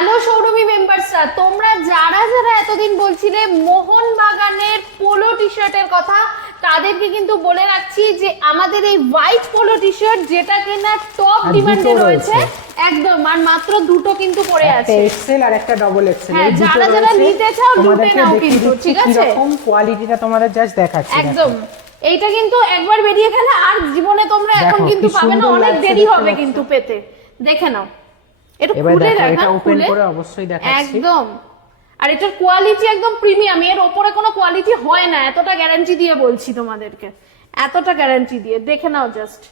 Hello Sourabhi মেম্বার্সরা, তোমরা যারা যারা এতদিন বলছিলে মোহনবাগানের পোলো টি শার্টের কথা, তাদেরকে কিন্তু বলে রাখছি যে আমাদের এই হোয়াইট পোলো টি শার্ট যেটা কিনা টপ ডিমান্ডে রয়েছে একদম, আর মাত্র দুটো কিন্তু পড়ে আছে, একটা এক্সেল আর একটা ডবল এক্সেল। হ্যাঁ, যারা যারা নিতে চাও লুটে নাও কিন্তু, ঠিক আছে? এরকম কোয়ালিটিটা তোমাদের জাস্ট দেখাচ্ছি একদম। এইটা কিন্তু একবার বেরিয়ে গেলে আর জীবনে তোমরা এখন কিন্তু পাবে না, অনেক দেরি হবে কিন্তু পেতে। দেখে নাও, এটা খুলে দেখা, এটা ওপেন করে অবশ্যই দেখাচ্ছি একদম। আর এটার কোয়ালিটি একদম প্রিমিয়াম, এর উপরে কোনো কোয়ালিটি হয় না, এতটা গ্যারান্টি দিয়ে বলছি তোমাদেরকে, এতটা গ্যারান্টি দিয়ে। দেখে নাও জাস্ট,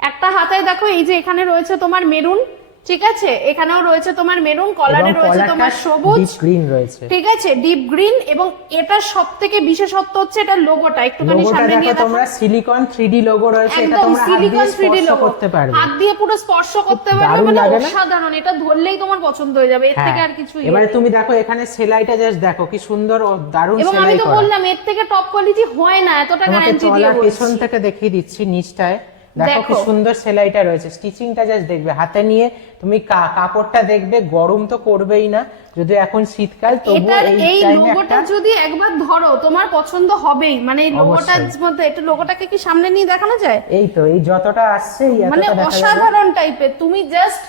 একটা হাতায় দেখো এই যে এখানে রয়েছে তোমার মেরুন, ঠিক আছে, এখানেও রয়েছে তোমার মেরুন, কলারে রয়েছে তোমার সবুজ, গ্রিন রয়েছে, ঠিক আছে, ডিপ গ্রিন। এবং এটা সবথেকে বিশেষত্ব হচ্ছে এটা লোগোটা একটুখানি সামনে নিয়ে দেখো, তোমরা সিলিকন 3D লোগো রয়েছে, এটা তোমরা সিলিকন 3D লোগো করতে পারবে, হাত দিয়ে পুরো স্পর্শ করতে পারবে, মানে অসাধারণ, এটা ধরলেই তোমার পছন্দ হয়ে যাবে, এর থেকে আর কিছু। এবারে তুমি দেখো এখানে সেলাইটা জাস্ট দেখো কি সুন্দর ও দারুণ সেলাই করা, এবং আমি তো বললাম এর থেকে টপ কোয়ালিটি হয় না, এতটা গ্যারান্টি দিয়ে বলছি। পেছন থেকে দেখিয়ে দিচ্ছি নিচটায় দেখো কি সুন্দর সেলাইটা রয়েছে, স্টিচিংটা জাস্ট দেখবে, হাতে নিয়ে তুমি কাপড়টা দেখবে, গরম তো করবেই না, যদি এখন শীতকাল তবু এই লোগোটা যদি একবার ধরো তোমার পছন্দ হবেই, মানে এই লোগোটার মধ্যে এটা লোগোটাকে কি সামনে নিয়ে দেখানো যায়? এই তো এই যতটা আসছে মানে অসাধারণ টাইপের, তুমি জাস্ট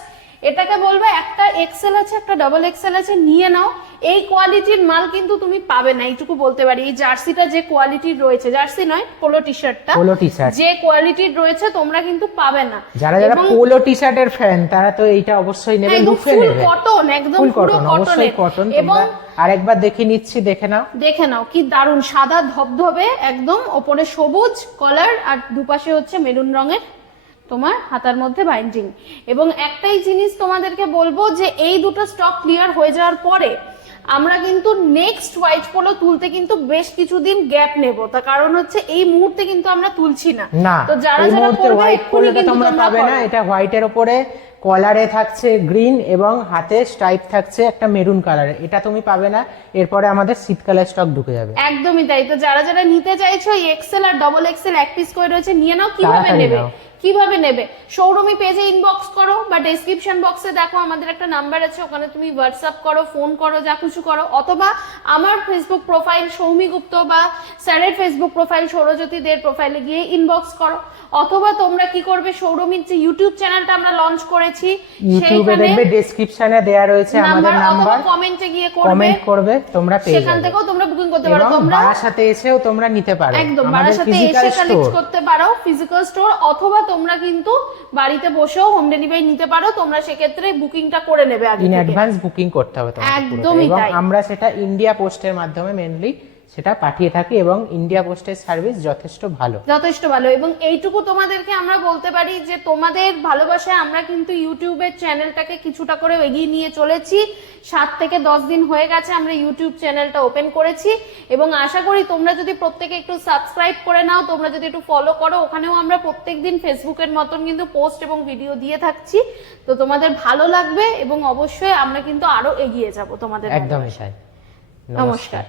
এটাকে বলবে একটা এক্সেল আছে একটা ডাবল এক্সেল আছে, নিয়ে নাও। এই কোয়ালিটির মাল কিন্তু তুমি পাবে না, এইটুকু বলতে পারি। এই জার্সিটা যে কোয়ালিটির রয়েছে, জার্সি নয় পোলো টি শার্টটা, যে কোয়ালিটির রয়েছে তোমরা কিন্তু পাবে না। যারা যারা পোলো টি শার্টের ফ্যান তারা তো এইটা অবশ্যই নেবে, লুফে নেবে। কটন, একদম পুরো অবশ্যই কটন। এবং আরেকবার দেখে নিচ্ছি, দেখে নাও কি দারুণ সাদা ধবধবে একদম, ওপরে সবুজ কলার আর দুপাশে হচ্ছে মেরুন রঙের তোমার হাতার মধ্যে বাইন্ডিং। এবং একটাই জিনিস তোমাদেরকে বলবো যে এই দুটো স্টক ক্লিয়ার হয়ে যাওয়ার পরে আমরা কিন্তু নেক্সট হোয়াইট পোলো তুলতে কিন্তু বেশ কিছুদিন গ্যাপ নেব, তার কারণ হচ্ছে এই মুহূর্তে কিন্তু আমরা তুলছি না। তো যারা যারা করবে এক্ষুনি কিন্তু তোমরা পাবে না। এটা হোয়াইটের উপরে কলারে থাকছে গ্রিন এবং হাতে স্ট্রাইপ থাকছে একটা মেরুন কালারের, এটা তুমি পাবে না, এরপরে আমাদের শীতকালের স্টক ঢুকে যাবে। একদমই তাই। তো যারা যারা নিতে চাইছো এক্সেল আর ডবল এক্সেল এক পিস করে রয়েছে, নিয়ে নাও। কিভাবে নেবে সৌরমী পেজে ইনবক্স করো বা ডেসক্রিপশন বক্সে দেখো আমাদের একটা নাম্বার আছে, ওখানে তুমি হোয়াটসঅ্যাপ করো, ফোন করো, যা কিছু করো, অথবা আমার ফেসবুক প্রোফাইল সৌমি গুপ্ত বা স্যারের ফেসবুক প্রোফাইল সৌরজ্যোতি দের প্রোফাইলে গিয়ে ইনবক্স করো, অথবা তোমরা কি করবে সৌরমীর যে ইউটিউব চ্যানেলটা আমরা লঞ্চ করেছি ইউটিউবে দেখবে ডেসক্রিপশনে দেয়া রয়েছে আমাদের নাম্বার, কমেন্টে গিয়ে কমেন্ট করবে, তোমরা পেয়ে যাবে, সেখান থেকেও তোমরা বুকিং করতে পারো, তোমরা বারাসাতে এসেও তোমরা নিতে পারো, একদম বারাসাতে এসে কালেক্ট করতে পারো ফিজিক্যাল স্টোর, অথবা তোমরা কিন্তু বাড়িতে বসেও হোম ডেলিভারি নিতে পারো। তোমরা সেক্ষেত্রে বুকিংটা করে নেবে, আগে ইন অ্যাডভান্স বুকিং করতে হবে তোমাদের, একদমই তাই। এবং আমরা সেটা ইন্ডিয়া পোস্টের মাধ্যমে মেইনলি সেটা পাঠিয়ে থাকি, এবং ইন্ডিয়া পোস্টের সার্ভিস যথেষ্ট ভালো। এবং এইটুকু তোমাদেরকে আমরা বলতে পারি যে তোমাদের ভালোবাসায় আমরা কিন্তু ইউটিউবের চ্যানেলটাকে কিছুটা করে এগিয়ে নিয়ে চলেছি। 7 থেকে 10 দিন হয়ে গেছে আমরা ইউটিউব চ্যানেলটা ওপেন করেছি, এবং আশা করি তোমরা যদি প্রত্যেকে একটু সাবস্ক্রাইব করে নাও, তোমরা যদি একটু ফলো করো, ওখানেও আমরা প্রত্যেকদিন ফেসবুকের মতন কিন্তু পোস্ট এবং ভিডিও দিয়ে থাকছি। তো তোমাদের ভালো লাগবে, এবং অবশ্যই আমরা কিন্তু আরো এগিয়ে যাব তোমাদের। একদমই তাই। নমস্কার।